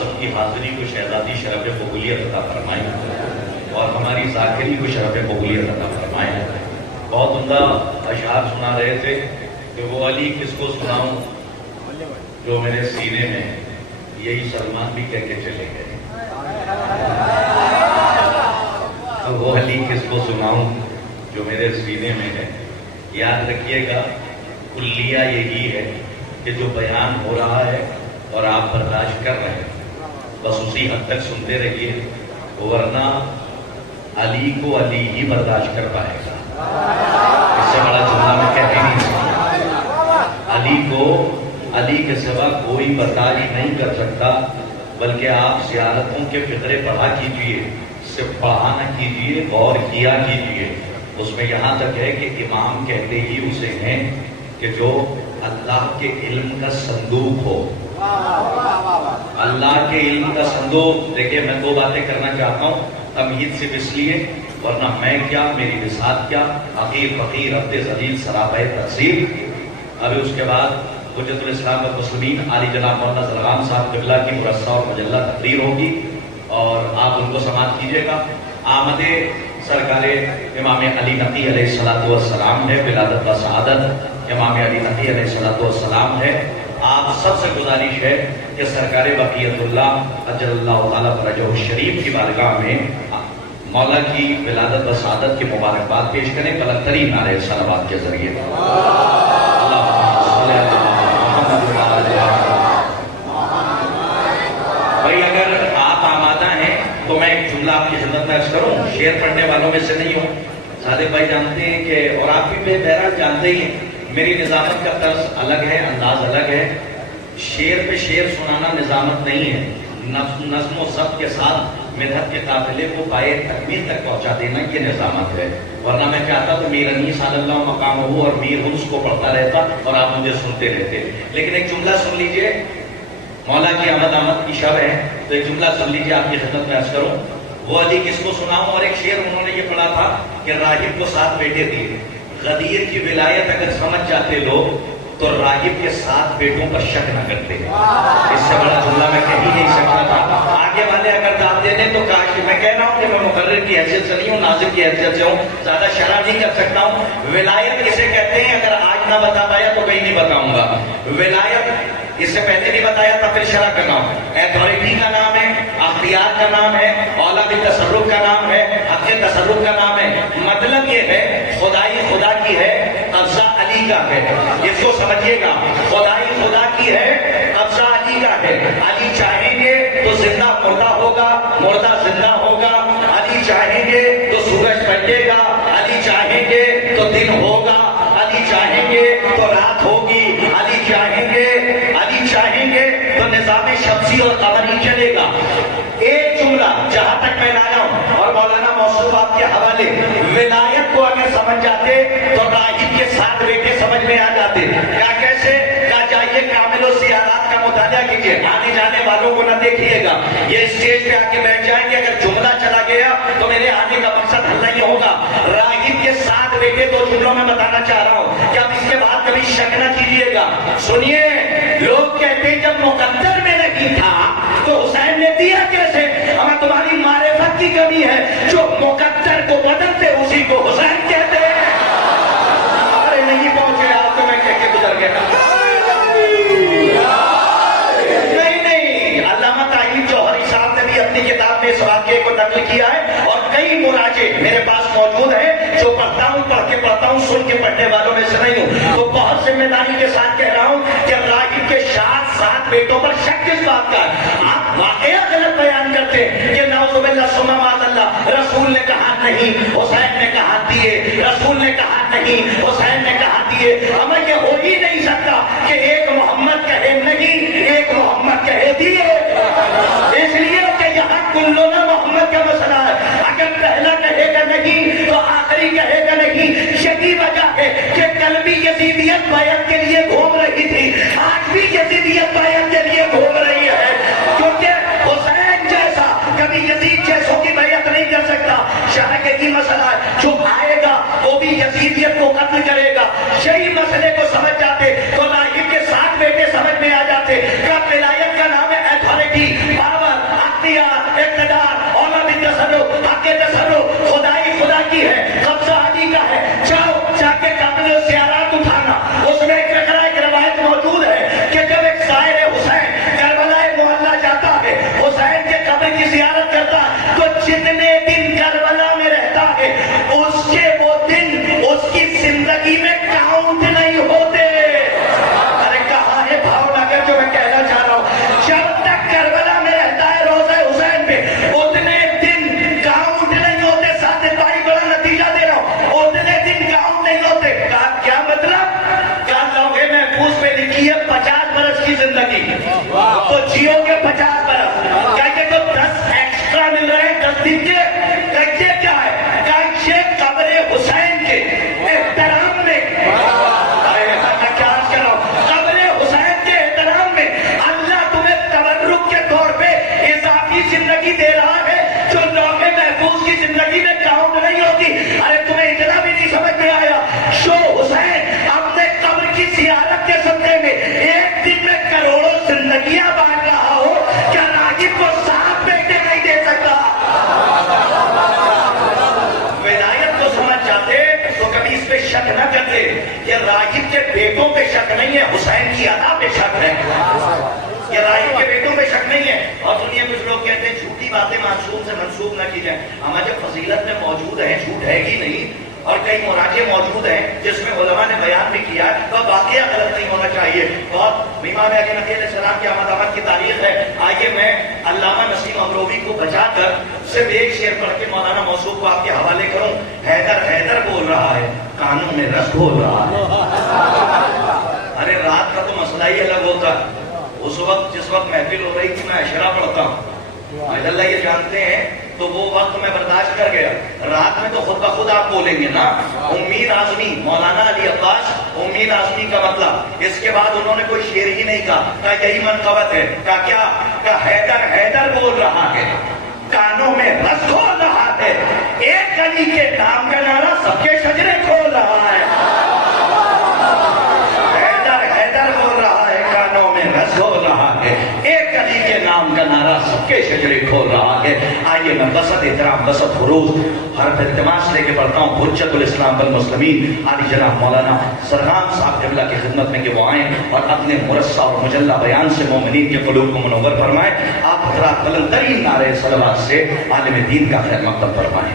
سب کی حاضری کو شہزادی شرف قبولیت عطا فرمائے اور ہماری ذاکری کو شرف قبولیت عطا فرمائے۔ بہت عمدہ اشعار سنا رہے تھے کہ وہ علی کس کو سناؤں جو میرے سینے میں، یہی سلمان بھی کہہ کے چلے گئے۔ تو وہ علی کس کو سناؤں جو میرے سینے میں ہے۔ یاد رکھیے گا کلیہ یہی ہے کہ جو بیان ہو رہا ہے اور آپ برداشت کر رہے ہیں بس اسی حد تک سنتے رہیے، ورنہ علی کو علی ہی برداشت کر پائے گا۔ اس سے بڑا جملہ میں کہہ بھی نہیں سکتا۔ علی کو علی کے سوا کوئی برداشت نہیں کر سکتا، بلکہ آپ زیارتوں کے فقرے پڑھا کیجئے، صرف پڑھا نہ کیجئے، غور کیا کیجئے۔ اس میں یہاں تک ہے کہ امام کہتے ہی اسے ہیں کہ جو اللہ کے علم کا صندوق ہو۔ اللہ کے علم کا صندوق۔ دیکھیں میں دو باتیں کرنا چاہتا ہوں تمہید صرف اس لیے، ورنہ میں کیا، میری بساط کیا، حقیر فقیر عبد ذلیل سراپہ تقصیر۔ ابھی اس کے بعد حجت الاسلام والمسلمین علی جناب مولانا زرغام صاحب قبلہ کی مرصع اور مجلہ تقریر ہوگی اور آپ ان کو سماعت کیجیے گا۔ آمد سرکار امام علی نقی علیہ السلام ہے، ولادت و سعادت امام علی نقی علیہ السلام ہے۔ آپ سب سے گزارش ہے کہ سرکار بقیت اللہ اجل اللہ تعالیٰ فرجہ الشریف کی بارگاہ میں مولا کی ولادت و سعادت کی مبارکباد پیش کریں کلکتری نعرہ صلوات کے ذریعے۔ بھائی اگر آپ آمادہ ہیں تو میں ایک جملہ آپ کی خدمت میں عرض کروں۔ شعر پڑھنے والوں میں سے نہیں ہوں، صادق بھائی جانتے ہیں کہ، اور آپ بھی بہرحال جانتے ہی ہیں، میری نظامت کا طرز الگ ہے، انداز الگ ہے۔ شعر پہ شعر سنانا نظامت نہیں ہے، نظم و ضبط کے ساتھ مدحت کے قافلے کو پائے تکمیل تک پہنچا دینا یہ نظامت ہے۔ ورنہ میں چاہتا تو میر انیس صلی اللہ مقام ہو اور میر ہنس کو پڑھتا رہتا اور آپ مجھے سنتے رہتے۔ لیکن ایک جملہ سن لیجئے، مولا کی آمد کی شب ہے تو ایک جملہ سن لیجئے آپ کی خدمت میں عرض کروں۔ وہ علی کس کو سناؤں، اور ایک شعر انہوں نے یہ پڑھا تھا کہ راہب کو 7 بیٹے دیے، غدیر کی ولایت اگر سمجھ جاتے لوگ تو راہب کے 7 بیٹوں پر شک نہ کرتے۔ اس سے بڑا جملہ میں کہہ ہی نہیں سکتا تھا۔ آگے والے اگر داد دے دیں تو کاش، میں کہہ رہا ہوں کہ میں مقرر کی حیثیت سے نہیں ہوں، ناظر کی حیثیت سے ہوں، زیادہ شرح نہیں کر سکتا ہوں۔ ولایت کسے کہتے ہیں، اگر آج نہ بتا پایا تو کہیں نہیں بتاؤں گا۔ ولایت اس سے پہلے بھی بتایا تھا، پھر شرح کا نام ہے، اتھارٹی کا نام ہے، اختیار کا نام ہے، اولا بالتصرف کا نام ہے، حق تصرف کا نام ہے۔ مطلب یہ ہے خدائی خدا کی ہے، قبضہ علی کا ہے۔ اس کو سمجھیے گا، خدائی خدا کی ہے، قبضہ علی کا ہے۔ علی چاہیں گے تو زندہ مردہ ہوگا، مردہ زندہ ہوگا۔ علی چاہیں گے تو سورج پلٹے گا، علی چاہیں گے تو دن ہوگا، علی چاہیں گے تو رات ہوگی، علی چاہیں گے تو نظام شمسی اور قمری چلے گا۔ ایک جملہ جہاں تک میں لایا ہوں، اور مولانا موصوف آپ کے حوالے، ولایت کو اگر سمجھ جاتے تو راہب کے 7 بیٹے سمجھ میں آ جاتے۔ کیا کیسے؟ کہا جائیے کامل و سیارات کا مطالعہ کیجیے، آنے جانے والوں کو نہ دیکھیے گا، یہ اسٹیج پہ آ کے بیٹھ جائیں گے، اگر جملہ چلا گیا تو میرے آنے کا مقصد حل نہیں ہوگا۔ راہب کے 7 بیٹے 2 جملوں میں بتانا چاہ رہا ہوں کہ اب اس کے بعد کبھی شک نہ کیجیے گا۔ سنیے، لوگ کہتے ہیں جب مقدر میں نہیں تھا تو حسین نے دیا کیسے؟ ہمیں تمہاری معرفت کی کمی ہے، جو مقدر کو بدلتے اسی کو حسین کہتے ہیں۔ ارے نہیں پہنچے آپ تو میں کہہ کے گزر گیا۔ نہیں، علامہ طاہر جوہری صاحب نے بھی اپنی کتاب میں اس واقعے کو نقل کیا ہے، اور کئی مراجع میرے پاس موجود ہیں، جو پڑھتا ہوں، پڑھتا ہوں، سن کے پڑھنے والوں میں سے نہیں ہوں، تو بہت ذمہ داری کے ساتھ کہہ رہا ہوں کہ راہب کے 7 بیٹوں پر شک کس بات کا؟ آپ واقعہ غلط بیان کرتے ہیں کہ نعوذ باللہ ثم معاذ اللہ، رسول نے کہا نہیں، حسین نے کہا دیے، رسول نے کہا نہیں، حسین نے کہا دیے۔ ہمیں یہ ہو ہی نہیں سکتا کہ ایک محمد کہے نہیں، ایک محمد کہے دیے، اس لیے کہ یہاں کلنا محمد کا مسئلہ ہے۔ اگر پہلا کہے گا نہیں تو آخری کہے گا نہیں۔ یہی وجہ ہے کہ کل بھی یزیدیت بیعت کے لیے گھوم رہی تھی، آج بھی یزیدیت بیعت کے لیے گھوم رہی ہے، کیونکہ حسین جیسا کبھی یزید جیسوں کی بیعت نہیں کر سکتا۔ شرح کے یہ مسئلہ ہے، جو آئے گا وہ بھی یزیدیت کو قتل کرے گا۔ یہی مسئلے کو سمجھ جاتے تو راہب کے 7 بیٹے سمجھ میں آ جاتے۔ کا ولایت کا نام ہے اتھارٹی، اختیار، اقتدار، اولا تصرف، حق تصرف خدائی خدا کی ہے، قبضہ علی کا ہے. جاؤ جا کے قابل زیارات اٹھانا. اس میں ایک فقرہ ایک روایت موجود ہے کہ جب ایک سائر حسین کربلا معلیٰ جاتا ہے، حسین کے قبر کی زیارت کرتا ہے، تو جتنے دن کربلا میں رہتا ہے اس کے وہ دن اس کی زندگی میں کاؤنٹ نہیں ہوتے. ارے کہاں ہے بھاؤ نگر جو میں کہنا چاہ رہا ہوں؟ جب تک کربلا میں رہتا ہے روضہ حسین پہ اتنے دن کاؤنٹ نہیں ہوتے. ساتھ بھائی بڑا نتیجہ دے رہا ہوں، اتنے دن کاؤنٹ نہیں ہوتے. کیا مطلب؟ کیا لوگے محفوظ پہ لکھی ہے 50 برس کی زندگی، تو جیو کے 50 برس. کہتے تو 10 ایکسٹرا مل رہے ہیں 10 دن کے. کہتے کیا ہے؟ کہتے قبر حسین کے احترام میں، میں کیا عرض کر رہا ہوں، قبر حسین کے احترام میں اللہ تمہیں تبرک کے طور پہ اضافی زندگی دے رہا ہے جو لوگے محفوظ کی زندگی میں کاؤنٹ نہیں ہوتی. ارے تمہیں اتنا بھی نہیں سمجھ میں آیا؟ شو حسین اپنے قبر کی زیارت کے صدقے میں ایک دن میں کروڑوں زندگیاں بانٹ رہا ہو. کیا راغب کو 7 بیٹے نہیں دے سکتا؟ ولایت کو سمجھ جاتے تو کبھی اس پہ شک نہ کرتے کہ راغب کے بیٹوں پہ شک نہیں ہے، حسین کی ادا پہ شک ہے. یہ راغب کے بیٹوں پہ شک نہیں ہے. اور دنیا کچھ لوگ کہتے ہیں جھوٹی باتیں معصوم سے منسوب نہ کی جائیں. ہمیں جب فضیلت میں موجود ہیں، جھوٹ ہے ہی نہیں. اور کئی مراجع موجود ہیں جس میں علماء نے بیان بھی کیا ہے، وہ واقعہ غلط نہیں ہونا چاہیے. بہت امام علی نبی علیہ السلام کی آمد آمد کی تاریخ ہے. آئیے میں علامہ نسیم امروی کو بچا کر صرف ایک شعر پڑھ کے مولانا موصوف کو آپ کے حوالے کروں. حیدر حیدر بول رہا ہے، کانوں میں رس گھول رہا ہے. ارے رات کا تو مسئلہ ہی الگ ہوتا. اس وقت جس وقت محفل ہو رہی تھی میں اشرا پڑھتا ہوں، اللہ یہ جانتے ہیں، تو وہ وقت میں برداشت کر گیا. رات میں تو خود بخود آپ بولیں گے نا امید اعظمی، مولانا علی عباس امید اعظمی کا مطلب. اس کے بعد انہوں نے کوئی شعر ہی نہیں کہا یہی منقبت ہے. کیا کہ حیدر حیدر بول رہا ہے، کانوں میں رس کھول رہا ہے، ایک علی کے نام کا نعرہ سب کے شجرے کھول رہا ہے. حیدر حیدر بول رہا ہے، کانوں میں رس کھول رہا ہے، ایک علی کے نام کا نعرہ سب کے شجرے کھول رہا ہے. آئیے میں بسط احترام بسط فروز حرف التماس لے کے پڑھتا ہوں حجت الاسلام والمسلمین علی جناب مولانا سرغام صاحب قبلہ کی خدمت میں کہ وہ آئیں اور اپنے مرصع اور مجلہ بیان سے مومنین کے قلوب کو منور فرمائیں. آپ حضرات بلند ترین نعرہ صلوات سے عالم دین کا خیر مقدم فرمائیں.